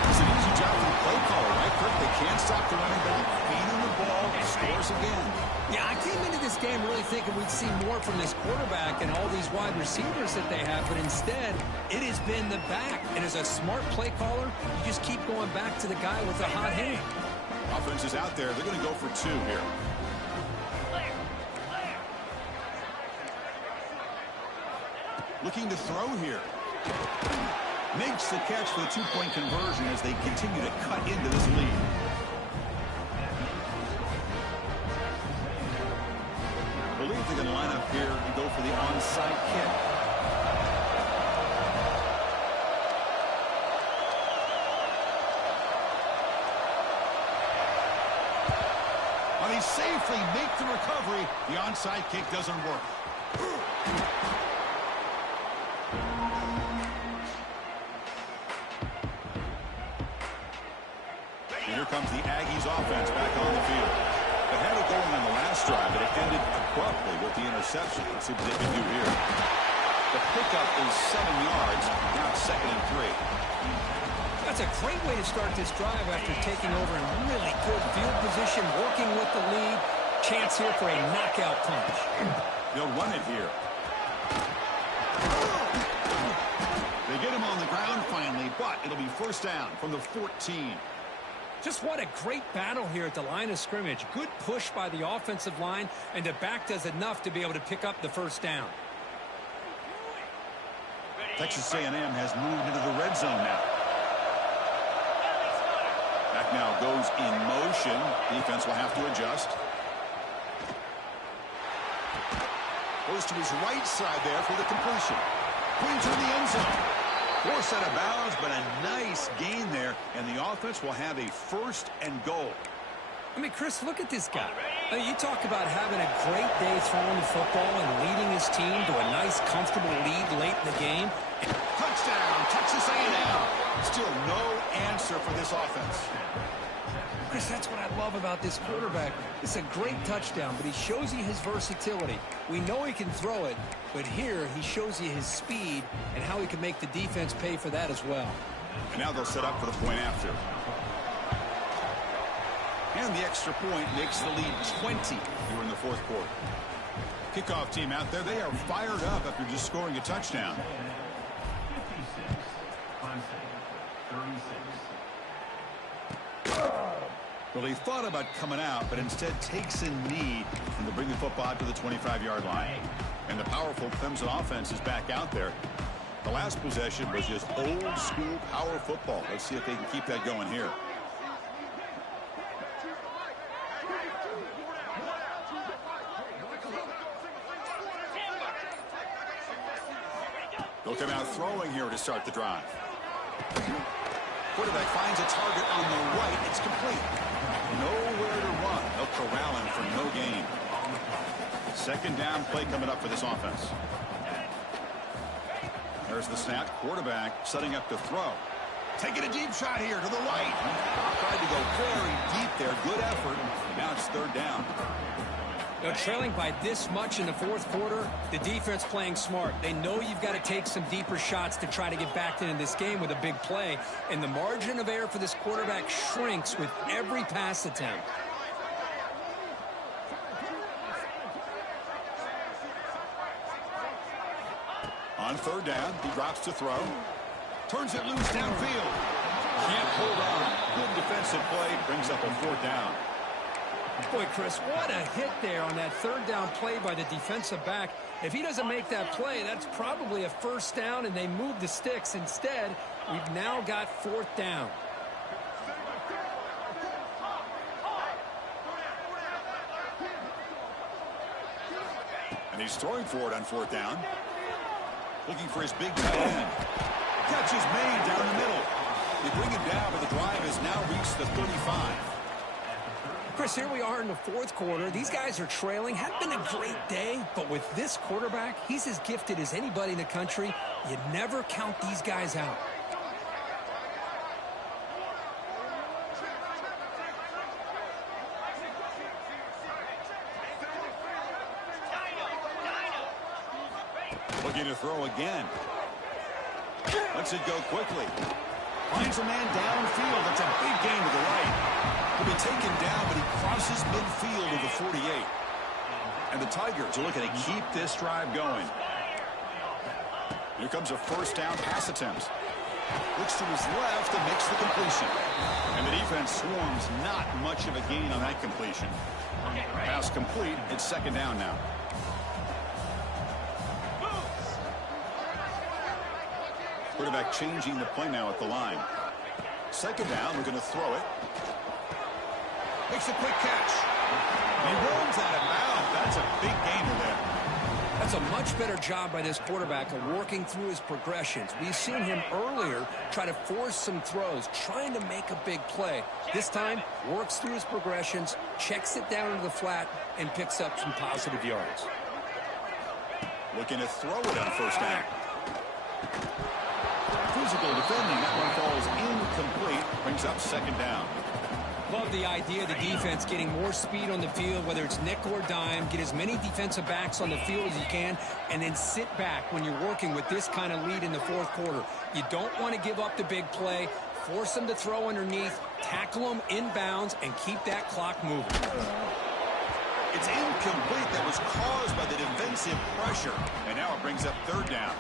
It's an easy job for the play caller, right, Kirk? They can't stop the running back, feed him the ball, and scores again. Yeah, I came into this game really thinking we'd see more from this quarterback and all these wide receivers that they have, but instead, it has been the back. And as a smart play caller, you just keep going back to the guy with the hot hand. Offense is out there. They're going to go for 2 here. Looking to throw here. Makes the catch for the 2-point conversion as they continue to cut into this lead. I believe they're going to line up here and go for the onside kick. While they safely make the recovery, the onside kick doesn't work. Here comes the Aggies offense back on the field. They had it going on the last drive, but it ended abruptly with the interception. Let's see what they can do here. The pickup is 7 yards. Now it's 2nd and 3. That's a great way to start this drive after taking over in really good field position, working with the lead. Chance here for a knockout punch. They'll run it here. They get him on the ground finally, but it'll be first down from the 14. Just what a great battle here at the line of scrimmage. Good push by the offensive line, and the back does enough to be able to pick up the first down. Texas A&M has moved into the red zone now. Back now goes in motion. Defense will have to adjust. Goes to his right side there for the completion. Put to the end zone. Forced out of bounds, but a nice gain there, and the offense will have a 1st and goal. I mean, Chris, look at this guy. I mean, you talk about having a great day throwing the football and leading his team to a nice, comfortable lead late in the game. Touchdown, Texas A&M. Still no answer for this offense. Chris, that's what I love about this quarterback. It's a great touchdown, but he shows you his versatility. We know he can throw it, but here he shows you his speed and how he can make the defense pay for that as well. And now they'll set up for the point after. And the extra point makes the lead 20 here in the fourth quarter. Kickoff team out there, they are fired up after just scoring a touchdown. 36. Well, he thought about coming out, but instead takes a knee and to bring the football out to the 25-yard line. And the powerful Clemson offense is back out there. The last possession was just old-school power football. Let's see if they can keep that going here. They'll come out throwing here to start the drive. Quarterback finds a target on the right. It's complete. Nowhere to run. They'll corral him for no gain. Second down play coming up for this offense. There's the snap. Quarterback setting up to throw. Taking a deep shot here to the right. Tried to go very deep there. Good effort. Now it's third down. You know, trailing by this much in the fourth quarter, the defense playing smart. They know you've got to take some deeper shots to try to get back into this game with a big play. And the margin of error for this quarterback shrinks with every pass attempt. On third down, he drops to throw. Turns it loose downfield. Can't hold on. Good defensive play. Brings up a fourth down. Boy, Chris, what a hit there on that third down play by the defensive back. If he doesn't make that play, that's probably a first down, and they move the sticks. Instead, we've now got fourth down. And he's throwing for it on fourth down. Looking for his big tight end. Catch is made down the middle. They bring him down, but the drive has now reached the 35. Chris, here we are in the fourth quarter. These guys are trailing. Had been a great day, but with this quarterback, he's as gifted as anybody in the country. You never count these guys out. Looking to throw again. Lets it go quickly. Finds a man downfield. That's a big gain to the right. He'll be taken down, but he crosses midfield of the 48. And the Tigers are looking to keep this drive going. Here comes a first down pass attempt. Looks to his left and makes the completion. And the defense swarms not much of a gain on that completion. Pass complete. It's second down now. Quarterback changing the play now at the line. Second down, we're going to throw it. Makes a quick catch. He runs out of bounds. That's a big gainer there. That's a much better job by this quarterback of working through his progressions. We've seen him earlier try to force some throws, trying to make a big play. This time, works through his progressions, checks it down into the flat, and picks up some positive yards. Looking to throw it on first down. Physical defending. That one falls incomplete. Brings up second down. Love the idea of the defense getting more speed on the field, whether it's nickel or dime. Get as many defensive backs on the field as you can, and then sit back when you're working with this kind of lead in the fourth quarter. You don't want to give up the big play. Force them to throw underneath, tackle them inbounds, and keep that clock moving. It's incomplete. That was caused by the defensive pressure. And now it brings up third down.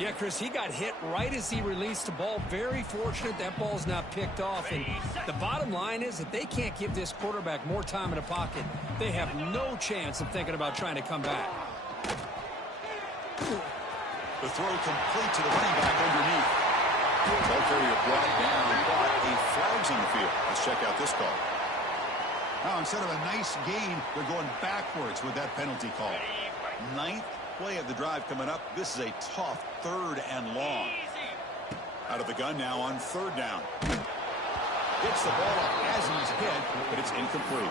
Yeah, Chris, he got hit right as he released the ball. Very fortunate that ball's not picked off. And the bottom line is that they can't give this quarterback more time in the pocket. They have no chance of thinking about trying to come back. The throw complete to the running back underneath. Ball carrier brought down, but a flag's on the field. Let's check out this call. Now, instead of a nice gain, they're going backwards with that penalty call. Ninth play of the drive coming up. This is a tough third and long. Out of the gun now on third down. Gets the ball up as he's hit, but it's incomplete.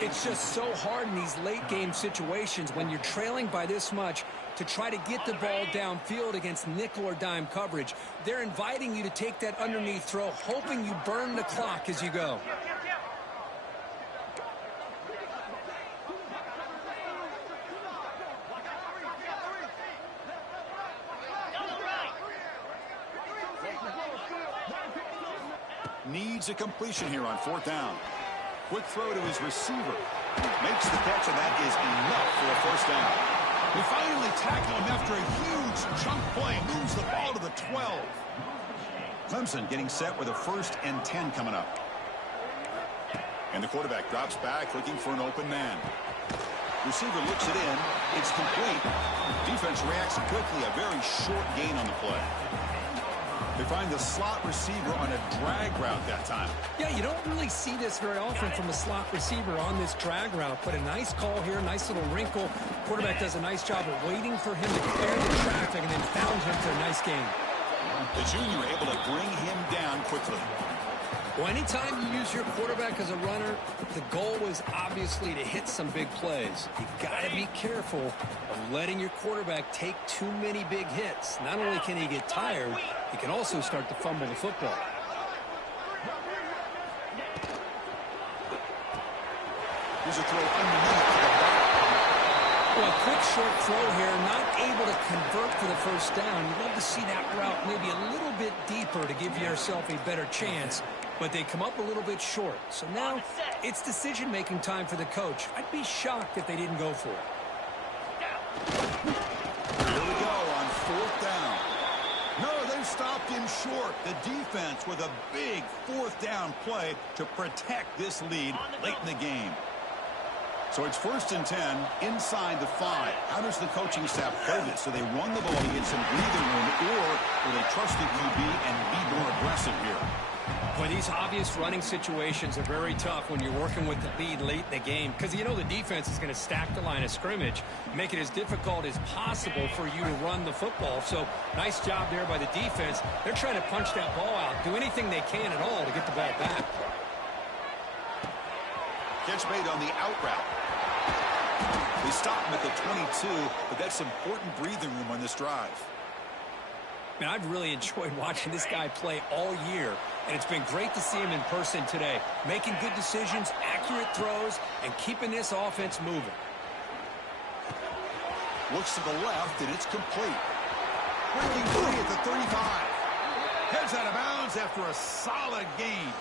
It's just so hard in these late game situations when you're trailing by this much to try to get the ball downfield against nickel or dime coverage. They're inviting you to take that underneath throw, hoping you burn the clock as you go. Needs a completion here on fourth down. Quick throw to his receiver. Makes the catch, and that is enough for a first down. We finally tackle him after a huge chunk play. Moves the ball to the 12. Clemson getting set with a 1st and 10 coming up. And the quarterback drops back looking for an open man. Receiver looks it in. It's complete. Defense reacts quickly. A very short gain on the play. They find the slot receiver on a drag route that time. Yeah, you don't really see this very often from a slot receiver on this drag route, but a nice call here, nice little wrinkle. Quarterback does a nice job of waiting for him to clear the traffic and then found him for a nice gain. The junior able to bring him down quickly. Well, anytime you use your quarterback as a runner, the goal is obviously to hit some big plays. You got to be careful of letting your quarterback take too many big hits. Not only can he get tired, he can also start to fumble the football. Here's a throw underneath to the back. Well, a quick short throw here, not able to convert for the first down. You'd love to see that route maybe a little bit deeper to give yourself a better chance, but they come up a little bit short. So now it's decision-making time for the coach. I'd be shocked if they didn't go for it. Here we go on 4th down. No, they've stopped him short. The defense with a big 4th down play to protect this lead late in the game. So it's 1st and 10 inside the 5. How does the coaching staff play this? Do they run the ball to get some breathing room, or will they trust the QB and be more aggressive here? Well, these obvious running situations are very tough when you're working with the lead late in the game, because you know the defense is going to stack the line of scrimmage, make it as difficult as possible for you to run the football. So nice job there by the defense. They're trying to punch that ball out, do anything they can at all to get the ball back. Catch made on the out route. They stop him at the 22, but that's important breathing room on this drive. Man, I've really enjoyed watching this guy play all year, and it's been great to see him in person today, making good decisions, accurate throws, and keeping this offense moving. Looks to the left, and it's complete. Breaking free at the 35. Heads out of bounds after a solid gain.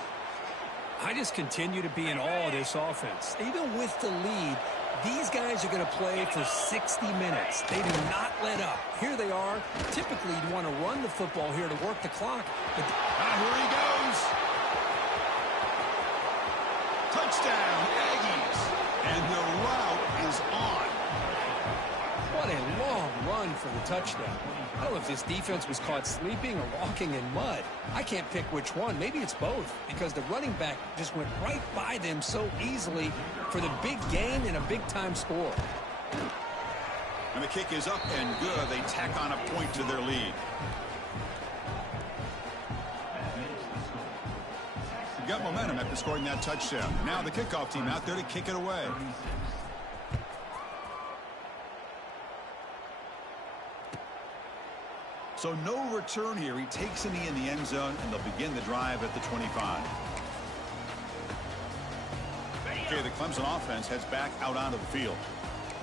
I just continue to be in awe of this offense. Even with the lead, these guys are going to play for 60 minutes. They do not let up. Here they are. Typically, you'd want to run the football here to work the clock. But here he goes. Touchdown, Aggies. And the route is on. what a long run for the touchdown. I don't know if this defense was caught sleeping or walking in mud. I can't pick which one. Maybe it's both, because the running back just went right by them so easily for the big gain and a big-time score. And the kick is up and good. They tack on a point to their lead. You've got momentum after scoring that touchdown. Now the kickoff team out there to kick it away. So no return here. He takes a knee in the end zone, and they'll begin the drive at the 25. Okay, the Clemson offense heads back out onto the field.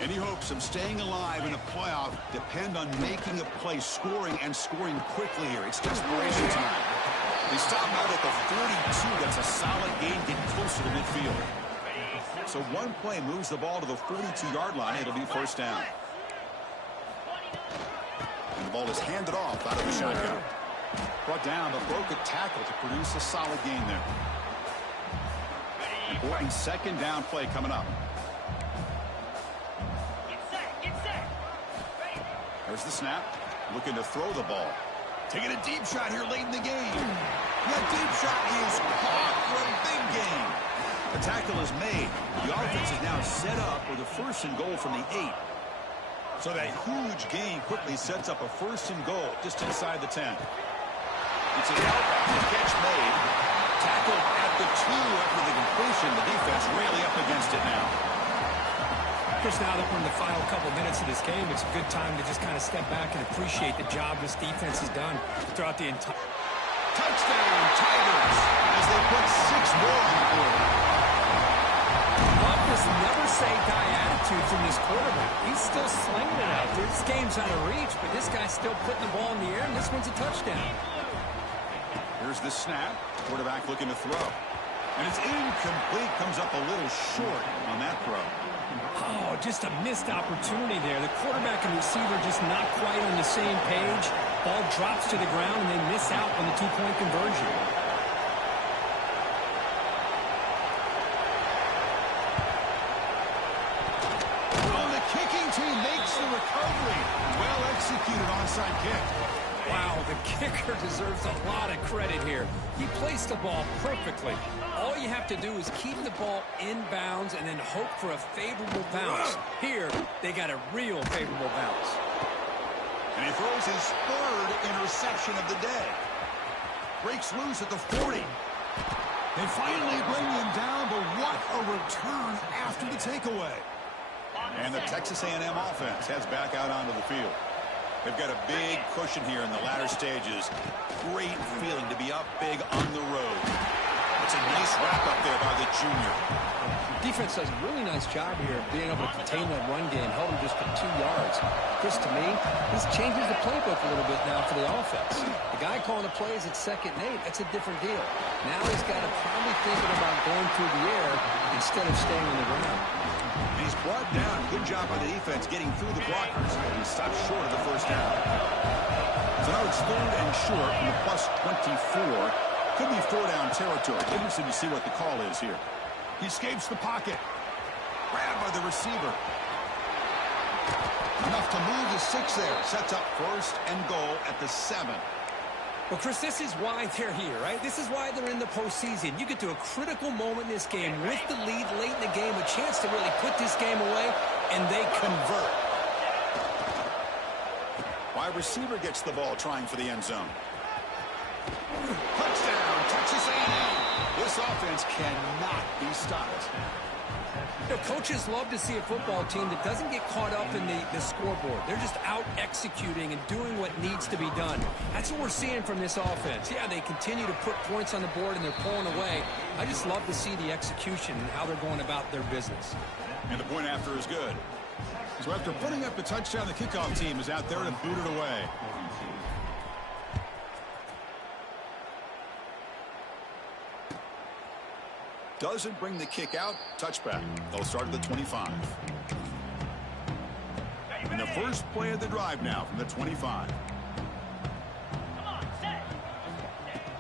Any hopes of staying alive in a playoff depend on making a play, scoring, and scoring quickly here. It's desperation time. They stop out at the 42. That's a solid gain, getting closer to midfield. So one play moves the ball to the 42-yard line. It'll be first down. And the ball is handed off out of the shotgun. Brought down, but broke a tackle to produce a solid gain there. Important second down play coming up. There's the snap. Looking to throw the ball. Taking a deep shot here late in the game. That deep shot is caught for a big gain. The tackle is made. The offense is now set up with a first and goal from the 8. So that huge gain quickly sets up a first and goal just inside the 10. It's a catch made. Tackled at the 2 after the completion. The defense really up against it now. Of course, now that we're in the final couple minutes of this game, it's a good time to just kind of step back and appreciate the job this defense has done throughout the entire... Touchdown, Tigers, as they put 6 more on the board. Love this never-say-die attitude from this quarterback. He's still slinging it out there. This game's out of reach, but this guy's still putting the ball in the air, and this one's a touchdown. Here's the snap. Quarterback looking to throw. And it's incomplete. Comes up a little short on that throw. Oh, just a missed opportunity there. The quarterback and receiver just not quite on the same page. Ball drops to the ground, and they miss out on the 2-point conversion. Well, the kicking team makes the recovery. Well executed onside kick. Wow, the kicker deserves a lot of credit here. He placed the ball perfectly. All you have to do is keep the ball in bounds and then hope for a favorable bounce. Here, they got a real favorable bounce. And he throws his 3rd interception of the day. Breaks loose at the 40. They finally bring him down, but what a return after the takeaway. And the Texas A&M offense heads back out onto the field. They've got a big cushion here in the latter stages. Great feeling to be up big on the road. That's a nice wrap up there by the junior. Defense does a really nice job here of being able to contain that run game, held him just for 2 yards. Chris, to me, this changes the playbook a little bit now for the offense. The guy calling the plays at 2nd and 8, that's a different deal. Now he's got to probably thinking about going through the air instead of staying on the ground. And he's brought down. Good job by the defense getting through the blockers. He stopped short of the first down. So now it's 3rd and short from the plus 24. Could be 4-down territory. Interested to see what the call is here. He escapes the pocket. Grabbed by the receiver. Enough to move the 6 there. Sets up 1st and goal at the 7. Well, Chris, this is why they're here, right? This is why they're in the postseason. You get to a critical moment in this game with the lead late in the game, a chance to really put this game away, and they convert. Wide receiver gets the ball trying for the end zone. Touchdown, Texas A&M. This offense cannot be stopped. You know, coaches love to see a football team that doesn't get caught up in the scoreboard. They're just out executing and doing what needs to be done. That's what we're seeing from this offense. Yeah, they continue to put points on the board and they're pulling away. I just love to see the execution and how they're going about their business. And the point after is good. So after putting up the touchdown, the kickoff team is out there to boot it away. Doesn't bring the kick out. Touchback. They'll start at the 25. And the first play of the drive now from the 25.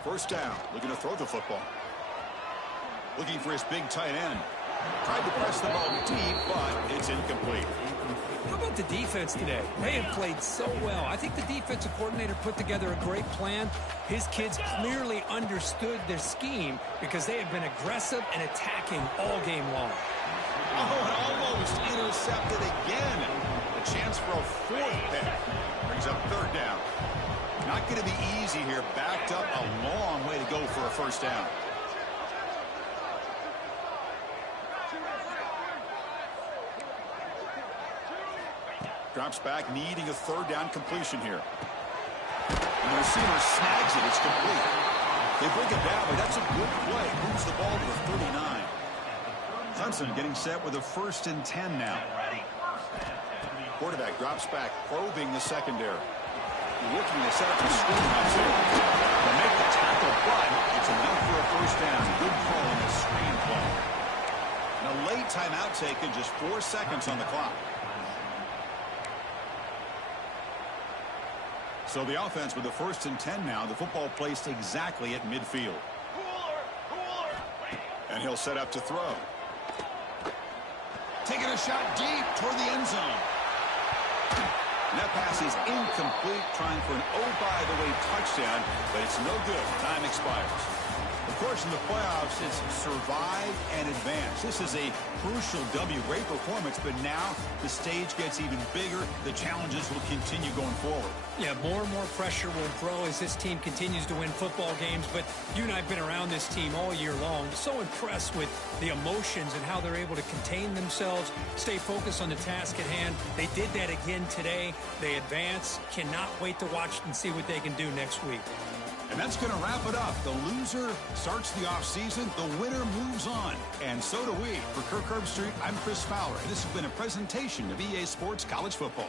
First down. Looking to throw the football. Looking for his big tight end. Tried to press the ball deep, but it's incomplete. How about the defense today? They have played so well. I think the defensive coordinator put together a great plan. His kids clearly understood their scheme because they have been aggressive and attacking all game long. Oh, and almost intercepted again. A chance for a 4th pick. Brings up 3rd down. Not going to be easy here. Backed up a long way to go for a first down. Drops back, needing a 3rd down completion here. And the receiver snags it. It's complete. They break it down, but that's a good play. Moves the ball to the 39. Clemson getting set with a 1st and 10 now. Quarterback drops back, probing the secondary. Looking to set up the screen pass here. To make the tackle, but it's enough for a first down. Good call in the screen play. And a late timeout taken, just 4 seconds on the clock. So the offense with the 1st and 10 now. The football placed exactly at midfield. And he'll set up to throw. Taking a shot deep toward the end zone. And that pass is incomplete, trying for an oh-by-the-way touchdown, but it's no good. Time expires. Of course, in the playoffs, it's survive and advance. This is a crucial W. Great performance, but now the stage gets even bigger. The challenges will continue going forward. Yeah, more and more pressure will grow as this team continues to win football games, but you and I have been around this team all year long. So impressed with the emotions and how they're able to contain themselves, stay focused on the task at hand. They did that again today. They advance. Cannot wait to watch and see what they can do next week. And that's going to wrap it up. The loser starts the offseason. The winner moves on. And so do we. For Kirk Herbstreit, I'm Chris Fowler. This has been a presentation of EA Sports College Football.